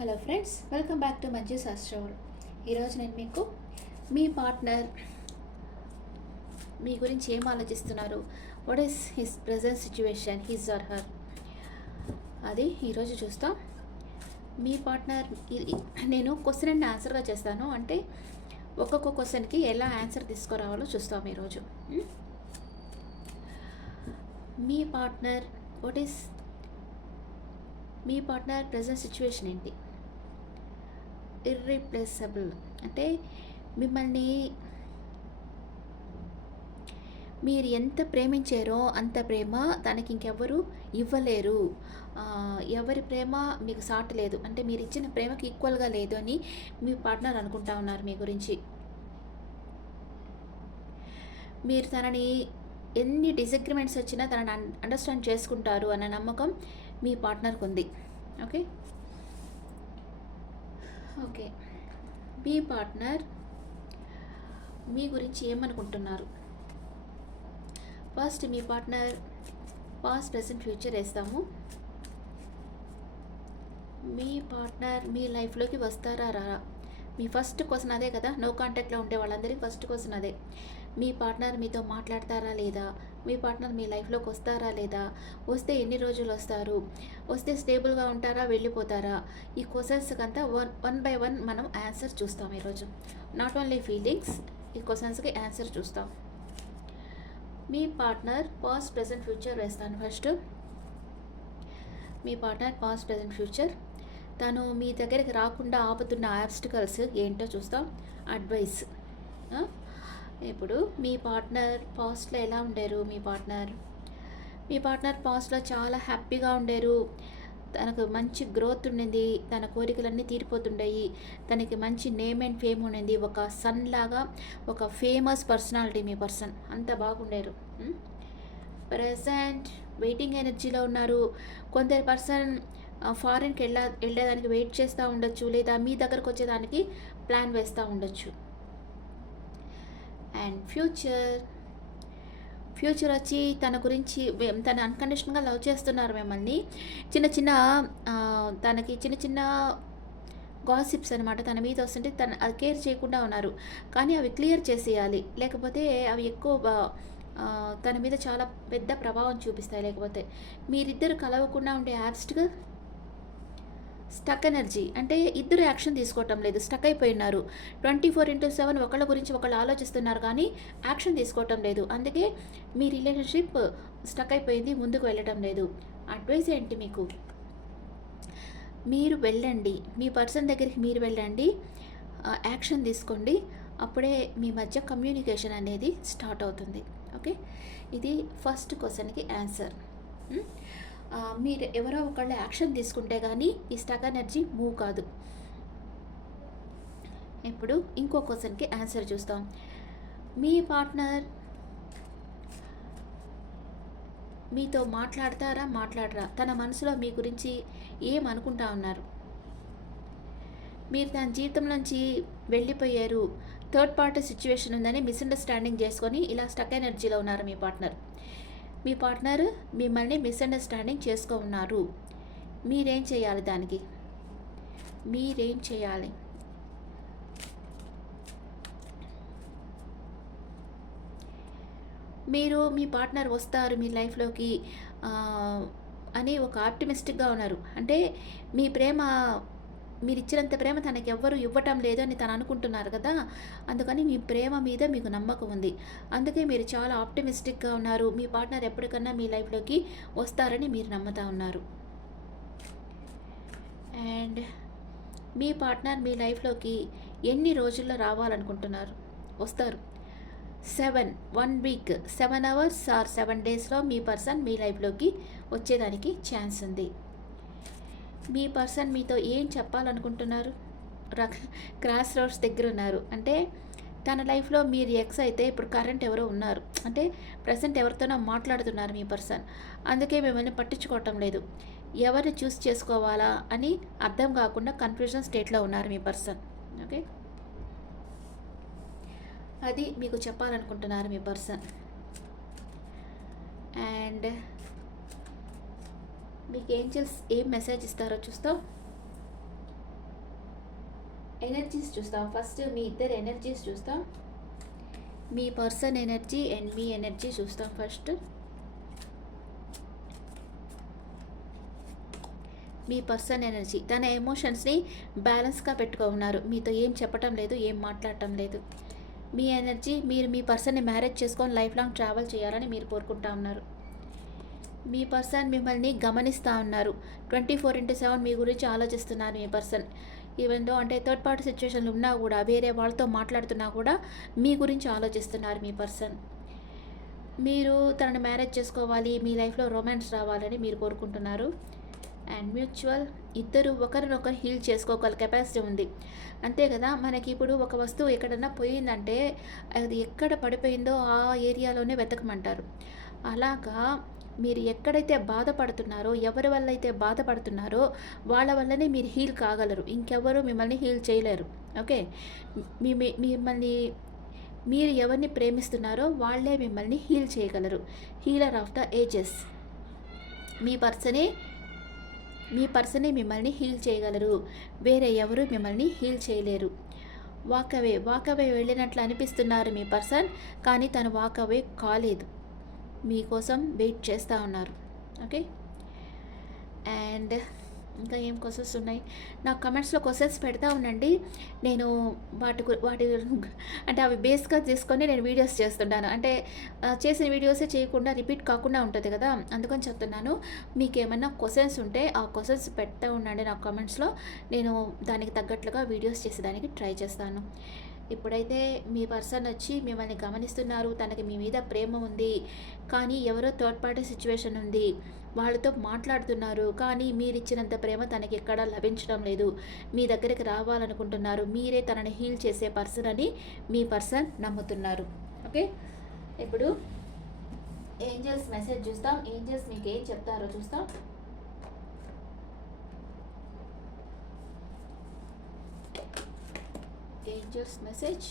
Hello friends welcome back to మధ్య శాస్త్రవులు ఈరోజు నేను మీకు మీ పార్ట్నర్ మీ గురించి ఏం ఆలోచిస్తున్నారు? What is his present situation his or her అది ఈరోజు చూస్తాం. మీ పార్ట్నర్ నేను క్వశ్చన్ అండ్ ఆన్సర్గా చేస్తాను. అంటే ఒక్కొక్క క్వశ్చన్కి ఎలా ఆన్సర్ తీసుకురావాలో చూస్తాం ఈరోజు hmm? మీ పార్ట్నర్ వాట్ ఈస్ మీ పార్ట్నర్ ప్రజెంట్ సిచ్యువేషన్ ఏంటి? ఇర్రీప్లేసబుల్ అంటే మిమ్మల్ని మీరు ఎంత ప్రేమించారో అంత ప్రేమ తనకి ఇంకెవ్వరు ఇవ్వలేరు. ఎవరి ప్రేమ మీకు సాటు లేదు. అంటే మీరు ఇచ్చిన ప్రేమకి ఈక్వల్గా లేదు అని మీ పార్ట్నర్ అనుకుంటా ఉన్నారు మీ గురించి. మీరు తనని ఎన్ని డిసగ్రిమెంట్స్ వచ్చినా తనని అండర్స్టాండ్ చేసుకుంటారు అన్న నమ్మకం మీ పార్ట్నర్కి ఉంది ఓకే ఓకే. మీ పార్ట్నర్ మీ గురించి ఏమనుకుంటున్నారు? ఫస్ట్ మీ పార్ట్నర్ పాస్ట్ ప్రజెంట్ ఫ్యూచర్ వేస్తాము. మీ పార్ట్నర్ మీ లైఫ్లోకి వస్తారా రారా? మీ ఫస్ట్ క్వశ్చన్ అదే కదా? నో కాంటాక్ట్లో ఉండే వాళ్ళందరికీ ఫస్ట్ క్వశ్చన్ అదే. మీ పార్ట్నర్ మీతో మాట్లాడతారా లేదా? మీ పార్ట్నర్ మీ లైఫ్లోకి వస్తారా లేదా? వస్తే ఎన్ని రోజులు వస్తారు? వస్తే స్టేబుల్గా ఉంటారా? వెళ్ళిపోతారా? ఈ క్వశ్చన్స్కి అంతా వన్ వన్ బై వన్ మనం ఆన్సర్ చూస్తాం ఈరోజు. నాట్ ఓన్లీ ఫీలింగ్స్ ఈ క్వశ్చన్స్కి ఆన్సర్ చూస్తాం. మీ పార్ట్నర్ పాస్ట్ ప్రజెంట్ ఫ్యూచర్ వేస్తాను ఫస్ట్. మీ పార్ట్నర్ పాస్ట్ ప్రజెంట్ ఫ్యూచర్. తను మీ దగ్గరికి రాకుండా ఆపుతున్న ఆబ్స్టికల్స్ ఏంటో చూస్తాం. అడ్వైస్. ఇప్పుడు మీ పార్ట్నర్ పాస్ట్లో ఎలా ఉండేరు మీ పార్ట్నర్ మీ పార్ట్నర్ పాస్ట్లో చాలా హ్యాపీగా ఉండేరు. తనకు మంచి గ్రోత్ ఉండింది. తన కోరికలన్నీ తీరిపోతుండయి. తనకి మంచి నేమ్ అండ్ ఫేమ్ ఉండింది. ఒక సన్ లాగా ఒక ఫేమస్ పర్సనాలిటీ మీ పర్సన్ అంత బాగుండేరు. ప్రజెంట్ వెయిటింగ్ ఎనర్జీలో ఉన్నారు. కొందరు పర్సన్ ఫారిన్కి వెళ్ళ వెళ్ళేదానికి వెయిట్ చేస్తూ ఉండొచ్చు. లేదా మీ దగ్గరకు వచ్చేదానికి ప్లాన్ వేస్తూ ఉండొచ్చు. అండ్ ఫ్యూచర్ ఫ్యూచర్ వచ్చి తన గురించి తన అన్కండిషనల్గా లవ్ చేస్తున్నారు మిమ్మల్ని. చిన్న చిన్న తనకి చిన్న చిన్న గాసిప్స్ అనమాట తన మీద వస్తుంటే తను అది కేర్ చేయకుండా ఉన్నారు. కానీ అవి క్లియర్ చేసేయాలి. లేకపోతే అవి ఎక్కువ తన మీద చాలా పెద్ద ప్రభావం చూపిస్తాయి. లేకపోతే మీరిద్దరు కలవకుండా ఉండే యాబ్స్ట్గా స్టక్ ఎనర్జీ అంటే ఇద్దరు యాక్షన్ తీసుకోవటం లేదు. స్టక్ అయిపోయినారు. ట్వంటీ ఫోర్ ఇంటూ సెవెన్ ఒకళ్ళ గురించి ఒకళ్ళు ఆలోచిస్తున్నారు కానీ యాక్షన్ తీసుకోవటం లేదు. అందుకే మీ రిలేషన్షిప్ స్టక్ అయిపోయింది ముందుకు వెళ్ళటం లేదు. అడ్వైస్ ఏంటి మీకు? మీరు వెళ్ళండి. మీ పర్సన్ దగ్గరికి మీరు వెళ్ళండి. యాక్షన్ తీసుకోండి. అప్పుడే మీ మధ్య కమ్యూనికేషన్ అనేది స్టార్ట్ అవుతుంది. ఓకే ఇది ఫస్ట్ క్వశ్చన్కి ఆన్సర్ మీరు ఎవరో ఒకళ్ళు యాక్షన్ తీసుకుంటే కానీ ఈ స్టక్ ఎనర్జీ మూవ్ కాదు. ఇప్పుడు ఇంకో క్వశ్చన్కి ఆన్సర్ చూస్తాం. మీ పార్ట్నర్ మీతో మాట్లాడతారా మాట్లాడరా? తన మనసులో మీ గురించి ఏం అనుకుంటా ఉన్నారు? మీరు తన జీవితం నుంచి వెళ్ళిపోయారు. థర్డ్ పార్టీ సిచ్యువేషన్ ఉందని మిస్అండర్స్టాండింగ్ చేసుకొని ఇలా స్టక్ ఎనర్జీలో ఉన్నారు మీ పార్ట్నర్. మీ పార్ట్నర్ మిమ్మల్ని మిస్అండర్స్టాండింగ్ చేసుకో ఉన్నారు మీరేం చేయాలి దానికి? మీరేం చేయాలి? మీరు మీ పార్ట్నర్ వస్తారు మీ లైఫ్లోకి అని ఒక ఆప్టిమిస్టిక్గా ఉన్నారు. అంటే మీ ప్రేమ మీరు ఇచ్చినంత ప్రేమ తనకి ఎవ్వరు ఇవ్వటం లేదు అని తను అనుకుంటున్నారు కదా. అందుకని మీ ప్రేమ మీద మీకు నమ్మకం ఉంది. అందుకే మీరు చాలా ఆప్టిమిస్టిక్గా ఉన్నారు. మీ పార్ట్నర్ ఎప్పటికన్నా మీ లైఫ్లోకి వస్తారని మీరు నమ్ముతా ఉన్నారు. అండ్ మీ పార్ట్నర్ మీ లైఫ్లోకి ఎన్ని రోజుల్లో రావాలనుకుంటున్నారు? వస్తారు. Seven one week seven hours or seven డేస్లో మీ పర్సన్ మీ లైఫ్లోకి వచ్చేదానికి ఛాన్స్ ఉంది. మీ పర్సన్ మీతో ఏం చెప్పాలనుకుంటున్నారు? క్రాస్ రోడ్స్ దగ్గర ఉన్నారు అంటే తన లైఫ్లో మీరు ఎక్స్ అయితే ఇప్పుడు కరెంట్ ఎవరో ఉన్నారు. అంటే ప్రజెంట్ ఎవరితోనో మాట్లాడుతున్నారు మీ పర్సన్. అందుకే మిమ్మల్ని పట్టించుకోవటం లేదు. ఎవరిని చూస్ చేసుకోవాలా అని అర్థం కాకుండా కన్ఫ్యూజన్ స్టేట్లో ఉన్నారు మీ పర్సన్. ఓకే? అది మీకు చెప్పాలనుకుంటున్నారు మీ పర్సన్. అండ్ మీకు ఏంజల్స్ ఏం మెసేజ్ ఇస్తారో చూస్తాం. ఎనర్జీస్ చూస్తాం. ఫస్ట్ మీ ఇద్దరు ఎనర్జీస్ చూస్తాం. మీ పర్సన్ ఎనర్జీ అండ్ మీ ఎనర్జీ చూస్తాం ఫస్ట్ మీ పర్సన్ ఎనర్జీ తన ఎమోషన్స్ని బ్యాలెన్స్గా పెట్టుకో ఉన్నారు మీతో ఏం చెప్పటం లేదు ఏం మాట్లాడటం లేదు. మీ ఎనర్జీ మీరు మీ పర్సన్ని మ్యారేజ్ చేసుకొని లైఫ్ లాంగ్ ట్రావెల్ చేయాలని మీరు కోరుకుంటా ఉన్నారు. మీ పర్సన్ మిమ్మల్ని గమనిస్తూ ఉన్నారు. ట్వంటీ ఫోర్ ఇంటూ సెవెన్ మీ గురించి ఆలోచిస్తున్నారు మీ పర్సన్. ఈవెన్ దో అంటే థర్డ్ పార్టీ సిచ్యువేషన్లు ఉన్నా కూడా వేరే వాళ్ళతో మాట్లాడుతున్నా కూడా మీ గురించి ఆలోచిస్తున్నారు మీ పర్సన్. మీరు తనని మ్యారేజ్ చేసుకోవాలి మీ లైఫ్లో రొమాన్స్ రావాలని మీరు కోరుకుంటున్నారు. అండ్ మ్యూచువల్ ఇద్దరు ఒకరినొకరు హీల్ చేసుకోగల కెపాసిటీ ఉంది. అంతే కదా మనకి ఇప్పుడు ఒక వస్తువు ఎక్కడన్నా పోయిందంటే అది ఎక్కడ పడిపోయిందో ఆ ఏరియాలోనే వెతకమంటారు. అలాగా మీరు ఎక్కడైతే బాధపడుతున్నారో ఎవరి వల్ల అయితే బాధపడుతున్నారో వాళ్ళ వల్లనే మీరు హీల్ కాగలరు. ఇంకెవరు మిమ్మల్ని హీల్ చేయలేరు. ఓకే? మీ మిమ్మల్ని మీరు ఎవరిని ప్రేమిస్తున్నారో వాళ్ళే మిమ్మల్ని హీల్ చేయగలరు. Healer of the ages. మీ పర్సనే మీ పర్సనే మిమ్మల్ని హీల్ చేయగలరు. వేరే ఎవరు మిమ్మల్ని హీల్ చేయలేరు. వాకవే వాకవే వెళ్ళినట్లు అనిపిస్తున్నారు మీ పర్సన్ కానీ తను వాకవే కాలేదు. మీకోసం వెయిట్ చేస్తూ ఉన్నారు. ఓకే? అండ్ ఇంకా ఏం క్వశ్చన్స్ ఉన్నాయి? నాకు కమెంట్స్లో క్వశ్చన్స్ పెడతా ఉండండి. నేను వాటి వాటి అంటే అవి బేస్గా తీసుకొని నేను వీడియోస్ చేస్తుంటాను. అంటే చేసిన వీడియోసే చేయకుండా రిపీట్ కాకుండా ఉంటుంది కదా? అందుకని చెప్తున్నాను. మీకు ఏమైనా క్వశ్చన్స్ ఉంటే ఆ క్వశ్చన్స్ పెడతా ఉండండి నా కమెంట్స్లో. నేను దానికి తగ్గట్లుగా వీడియోస్ చేసేదానికి ట్రై చేస్తాను. ఇప్పుడైతే మీ పర్సన్ వచ్చి మిమ్మల్ని గమనిస్తున్నారు తనకి మీ మీద ప్రేమ ఉంది కానీ ఎవరో థర్డ్ పార్టీ సిచ్యువేషన్ ఉంది వాళ్ళతో మాట్లాడుతున్నారు కానీ మీరు ఇచ్చినంత ప్రేమ తనకి ఎక్కడా లభించడం లేదు. మీ దగ్గరికి రావాలనుకుంటున్నారు మీరే తనని హీల్ చేసే పర్సన్ అని మీ పర్సన్ నమ్ముతున్నారు. ఓకే ఇప్పుడు ఏంజల్స్ మెసేజ్ చూస్తాం. ఏంజల్స్ మీకు ఏం చెప్తారో చూస్తాం. ఏంజల్స్ మెసేజ్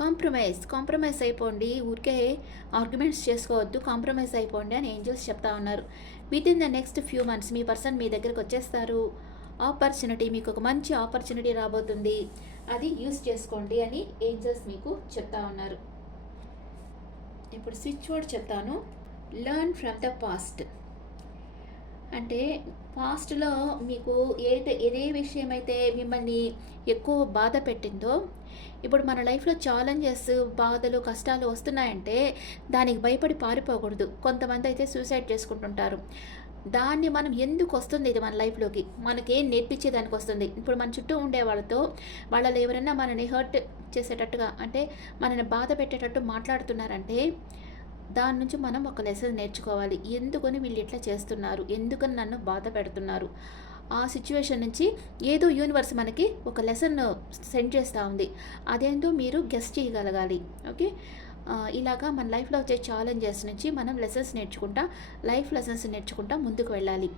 కాంప్రమైజ్ కాంప్రమైజ్ అయిపోండి. ఊరికే ఆర్గ్యుమెంట్స్ చేసుకోవద్దు. కాంప్రమైజ్ అయిపోండి అని ఏంజల్స్ చెప్తా ఉన్నారు. Within the next few months me person మీ దగ్గరకు వచ్చేస్తారు. ఆపర్చునిటీ మీకు ఒక మంచి ఆపర్చునిటీ రాబోతుంది. అది యూస్ చేసుకోండి అని ఏంజల్స్ మీకు చెప్తా ఉన్నారు. ఇప్పుడు స్విచ్ బోర్డ్ చెప్తాను. లర్న్ ఫ్రమ్ ద పాస్ట్ అంటే పాస్ట్లో మీకు ఏదైతే ఏదే విషయం అయితే మిమ్మల్ని ఎక్కువ బాధ పెట్టిందో ఇప్పుడు మన లైఫ్లో ఛాలెంజెస్ బాధలు కష్టాలు వస్తున్నాయంటే దానికి భయపడి పారిపోకూడదు. కొంతమంది అయితే సూసైడ్ చేసుకుంటుంటారు. దాన్ని మనం ఎందుకు వస్తుంది ఇది మన లైఫ్లోకి మనకేం నేర్పించేదానికి వస్తుంది? ఇప్పుడు మన చుట్టూ ఉండే వాళ్ళతో వాళ్ళలో ఎవరైనా మనని హర్ట్ చేసేటట్టుగా అంటే మనని బాధ పెట్టేటట్టు మాట్లాడుతున్నారంటే దాని నుంచి మనం ఒక లెసన్ నేర్చుకోవాలి. ఎందుకని వీళ్ళు ఇట్లా చేస్తున్నారు? ఎందుకని నన్ను బాధ పెడుతున్నారు? ఆ సిచ్యువేషన్ నుంచి ఏదో యూనివర్స్ మనకి ఒక లెసన్ సెండ్ చేస్తూ ఉంది. అదేంటో మీరు గెస్ట్ చేయగలగాలి. ఓకే ఇలాగా మన లైఫ్లో వచ్చే ఛాలెంజెస్ నుంచి మనం లెసన్స్ నేర్చుకుంటా లైఫ్ లెసన్స్ నేర్చుకుంటా ముందుకు వెళ్ళాలి.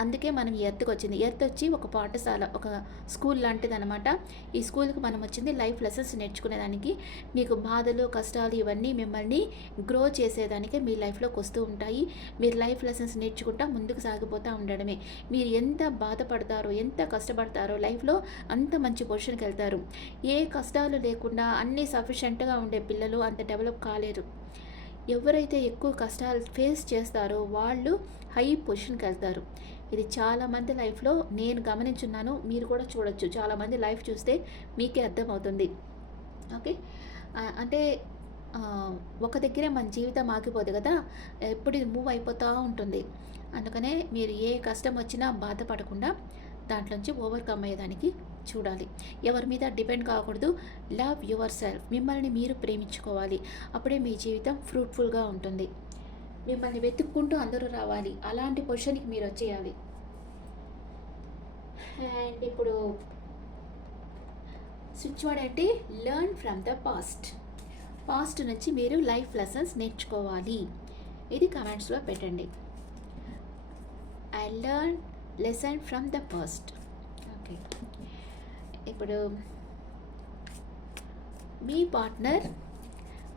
అందుకే మనం ఎర్త్కి వచ్చింది. ఎర్త్ వచ్చి ఒక పాఠశాల ఒక స్కూల్ లాంటిది అనమాట ఈ స్కూల్కి మనం వచ్చింది లైఫ్ లెసన్స్ నేర్చుకునేదానికి. మీకు బాధలు కష్టాలు ఇవన్నీ మిమ్మల్ని గ్రో చేసేదానికే మీ లైఫ్లోకి వస్తూ ఉంటాయి. మీరు లైఫ్ లెసన్స్ నేర్చుకుంటా ముందుకు సాగిపోతూ ఉండడమే. మీరు ఎంత బాధపడతారో ఎంత కష్టపడతారో లైఫ్లో అంత మంచి పొజిషన్కి వెళ్తారు. ఏ కష్టాలు లేకుండా అన్నీ సఫిషియెంట్గా ఉండే పిల్లలు అంత డెవలప్ కాలేరు ఎవరైతే ఎక్కువ కష్టాలు ఫేస్ చేస్తారో వాళ్ళు హై పొజిషన్కి వెళ్తారు. ఇది చాలామంది లైఫ్లో నేను గమనించున్నాను మీరు కూడా చూడొచ్చు. చాలామంది లైఫ్ చూస్తే మీకే అర్థమవుతుంది. ఓకే? అంటే ఒక దగ్గరే మన జీవితం ఆగిపోదు కదా? ఎప్పుడు ఇది మూవ్ అయిపోతూ ఉంటుంది. అందుకనే మీరు ఏ కష్టం వచ్చినా బాధపడకుండా దాంట్లోంచి ఓవర్కమ్ అయ్యేదానికి చూడాలి. ఎవరి మీద డిపెండ్ కాకూడదు. లవ్ యువర్ సెల్ఫ్ మిమ్మల్ని మీరు ప్రేమించుకోవాలి. అప్పుడే మీ జీవితం ఫ్రూట్ఫుల్గా ఉంటుంది. మిమ్మల్ని వెతుక్కుంటూ అందరూ రావాలి. అలాంటి పొజిషన్కి మీరు వచ్చేయాలి. అండ్ ఇప్పుడు స్విచ్ వర్డ్ అంటే learn from the past past నుంచి మీరు లైఫ్ లెసన్స్ నేర్చుకోవాలి. ఇది కమెంట్స్లో పెట్టండి. I learn lesson from the past okay ఇప్పుడు మీ పార్ట్నర్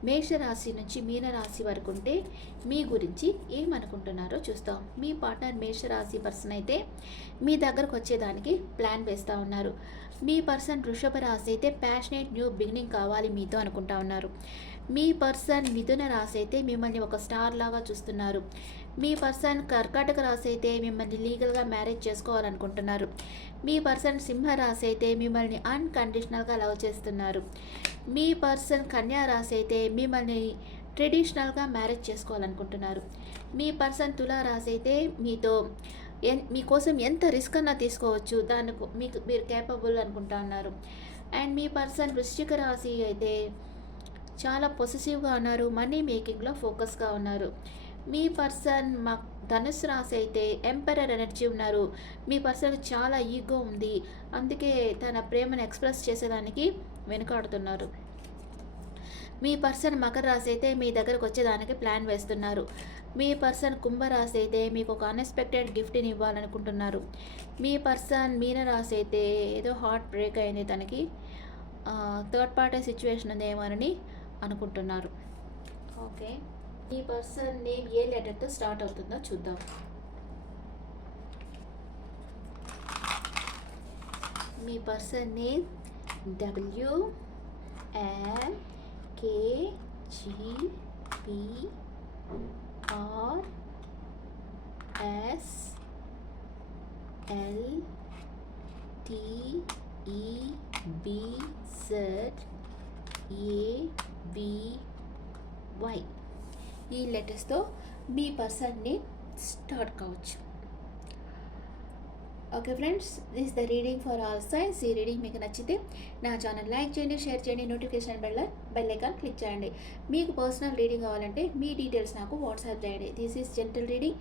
మేషరాశి నుంచి మీనరాశి వరకు ఉంటే మీ గురించి ఏమనుకుంటున్నారో చూస్తాం. మీ పార్ట్నర్ మేషరాశి పర్సన్ అయితే మీ దగ్గరకు వచ్చేదానికి ప్లాన్ వేస్తూ ఉన్నారు. మీ పర్సన్ వృషభ రాశి అయితే ప్యాషనేట్ న్యూ బిగినింగ్ కావాలి మీతో అనుకుంటా ఉన్నారు. మీ పర్సన్ మిథున రాశి అయితే మిమ్మల్ని ఒక స్టార్ లాగా చూస్తున్నారు. మీ పర్సన్ కర్కాటక రాశి అయితే మిమ్మల్ని లీగల్గా మ్యారేజ్ చేసుకోవాలనుకుంటున్నారు. మీ పర్సన్ సింహ రాశి అయితే మిమ్మల్ని అన్కండిషనల్గా లవ్ చేస్తున్నారు. మీ పర్సన్ కన్యా రాశి అయితే మిమ్మల్ని ట్రెడిషనల్గా మ్యారేజ్ చేసుకోవాలనుకుంటున్నారు. మీ పర్సన్ తులా రాశి అయితే మీతో ఎన్ మీకోసం ఎంత రిస్క్ అన్నా తీసుకోవచ్చు. దానికి మీకు మీరు కేపబుల్ అనుకుంటా ఉన్నారు అండ్ మీ పర్సన్ వృశ్చిక రాశి అయితే చాలా పొసెసివ్గా ఉన్నారు. మనీ మేకింగ్లో ఫోకస్గా ఉన్నారు. మీ పర్సన్ మా ధనుసు రాశి అయితే ఎంపెరర్ ఎనర్జీ ఉన్నారు. మీ పర్సన్ చాలా ఈగో ఉంది. అందుకే తన ప్రేమను ఎక్స్ప్రెస్ చేసేదానికి వెనుకాడుతున్నారు. మీ పర్సన్ మకర రాశి అయితే మీ దగ్గరకు వచ్చేదానికి ప్లాన్ వేస్తున్నారు. మీ పర్సన్ కుంభరాశి అయితే మీకు ఒక అన్ఎక్స్పెక్టెడ్ గిఫ్ట్ని ఇవ్వాలనుకుంటున్నారు. మీ పర్సన్ మీనరాశి అయితే ఏదో హార్ట్ బ్రేక్ అయింది తనకి. థర్డ్ పార్టీ సిచ్యువేషన్ ఉందేమోనని అనుకుంటున్నారు. ఓకే ఈ పర్సన్ నేమ్ ఏ లెటర్తో స్టార్ట్ అవుతుందో చూద్దాం. మీ person name W L K G P R S L T E B Z A V Y ఈ లెటర్స్తో మీ పర్సన్ని స్టార్ట్ కావచ్చు. Okay friends this the reading for all signs ఈ రీడింగ్ మీకు నచ్చితే నా ఛానల్ లైక్ చేయండి షేర్ చేయండి notification bell bell icon click చేయండి. మీకు పర్సనల్ రీడింగ్ కావాలంటే మీ డీటెయిల్స్ నాకు వాట్సాప్ చేయండి. This is gentle reading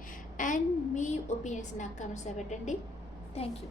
and me opinions నాకు కామెంట్స్లో పెట్టండి. Thank you